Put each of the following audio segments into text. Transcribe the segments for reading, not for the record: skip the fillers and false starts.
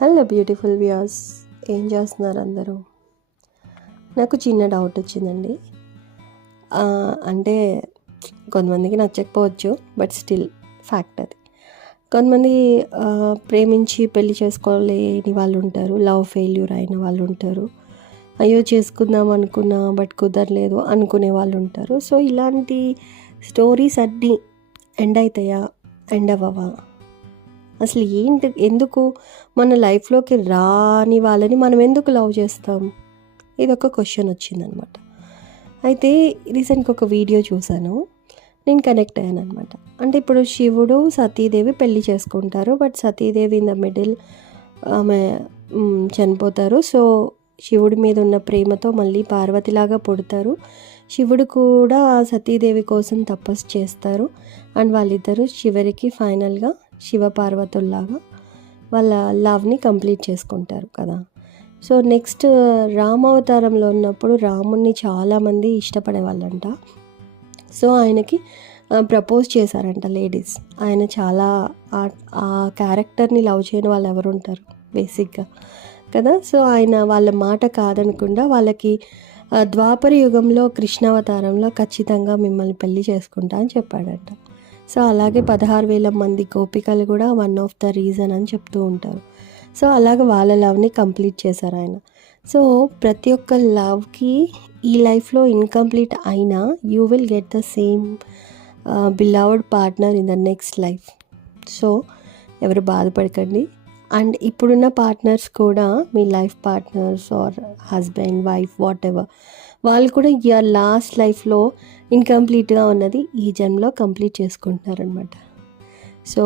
Hello beautiful viewers, ఏం చేస్తున్నారు అందరూ? నాకు చిన్న డౌట్ వచ్చిందండి. అంటే కొంతమందికి నచ్చకపోవచ్చు, బట్ స్టిల్ ఫ్యాక్ట్ అది. కొంతమంది ప్రేమించి పెళ్లి చేసుకోలేని వాళ్ళు ఉంటారు, లవ్ ఫెయిల్యూర్ అయిన వాళ్ళు ఉంటారు, అయ్యో చేసుకుందాం అనుకున్నా బట్ కుదరలేదు అనుకునే వాళ్ళు ఉంటారు. సో ఇలాంటి స్టోరీస్ అన్నీ ఎండ్ అవుతాయా, ఎండ్ అవ్వవా? అసలు ఎందుకు మన లైఫ్లోకి రాని వాళ్ళని మనం ఎందుకు లవ్ చేస్తాం? ఇది ఒక క్వశ్చన్ వచ్చిందనమాట. అయితే రీసెంట్గా ఒక వీడియో చూశాను, నేను కనెక్ట్ అయ్యాను అనమాట. అంటే ఇప్పుడు శివుడు సతీదేవి పెళ్లి చేసుకుంటారు, but Satidevi in the middle ఆమె చనిపోతారు. సో శివుడి మీద ఉన్న ప్రేమతో మళ్ళీ పార్వతిలాగా పుడతారు. శివుడు కూడా సతీదేవి కోసం తపస్సు చేస్తారు. అండ్ వాళ్ళిద్దరూ చివరికి ఫైనల్గా శివపార్వతుల్లాగా వాళ్ళ లవ్ని కంప్లీట్ చేసుకుంటారు కదా. సో నెక్స్ట్ రామావతారంలో ఉన్నప్పుడు రాముణ్ణి చాలామంది ఇష్టపడేవాళ్ళంట. సో ఆయనకి ప్రపోజ్ చేశారంట లేడీస్. ఆయన చాలా ఆ క్యారెక్టర్ని లవ్ చేయని వాళ్ళు ఎవరు ఉంటారు బేసిక్గా కదా. సో ఆయన వాళ్ళ మాట కాదనకుండా వాళ్ళకి ద్వాపర యుగంలో కృష్ణావతారంలో ఖచ్చితంగా మిమ్మల్ని పెళ్లి చేసుకుంటా అని చెప్పాడంట. సో అలాగే 16,000 మంది గోపికలు కూడా వన్ ఆఫ్ ద రీజన్ అని చెప్తూ ఉంటారు. సో అలాగే వాళ్ళ లవ్ని కంప్లీట్ చేశారు ఆయన. సో ప్రతి ఒక్క లవ్కి ఈ లైఫ్లో ఇన్కంప్లీట్ అయినా you will get the same beloved partner in the next life. So ఎవరు బాధపడకండి. అండ్ ఇప్పుడున్న పార్ట్నర్స్ కూడా మీ life partners or husband wife whatever, వాళ్ళు కూడా ఇయర్ లాస్ట్ లైఫ్లో ఇన్కంప్లీట్గా ఉన్నది ఈ జన్మలో కంప్లీట్ చేసుకుంటున్నారనమాట. సో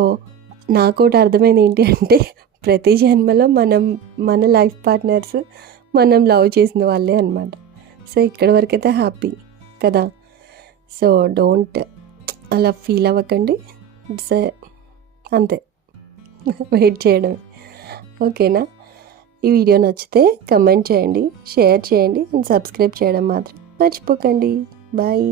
నాకు ఒకటి అర్థమైంది ఏంటి అంటే, ప్రతి జన్మలో మన లైఫ్ పార్ట్నర్స్ మనం లవ్ చేసిన వాళ్ళే అనమాట. సో ఇక్కడి వరకైతే హ్యాపీ కదా. సో డోంట్ అలా ఫీల్ అవ్వకండి. ఇట్స్ అంతే, వెయిట్ చేయడమే. ఓకేనా? ఈ వీడియో నచ్చితే కమెంట్ చేయండి, షేర్ చేయండి అండ్ సబ్స్క్రైబ్ చేయడం మాత్రం మర్చిపోకండి. బాయ్.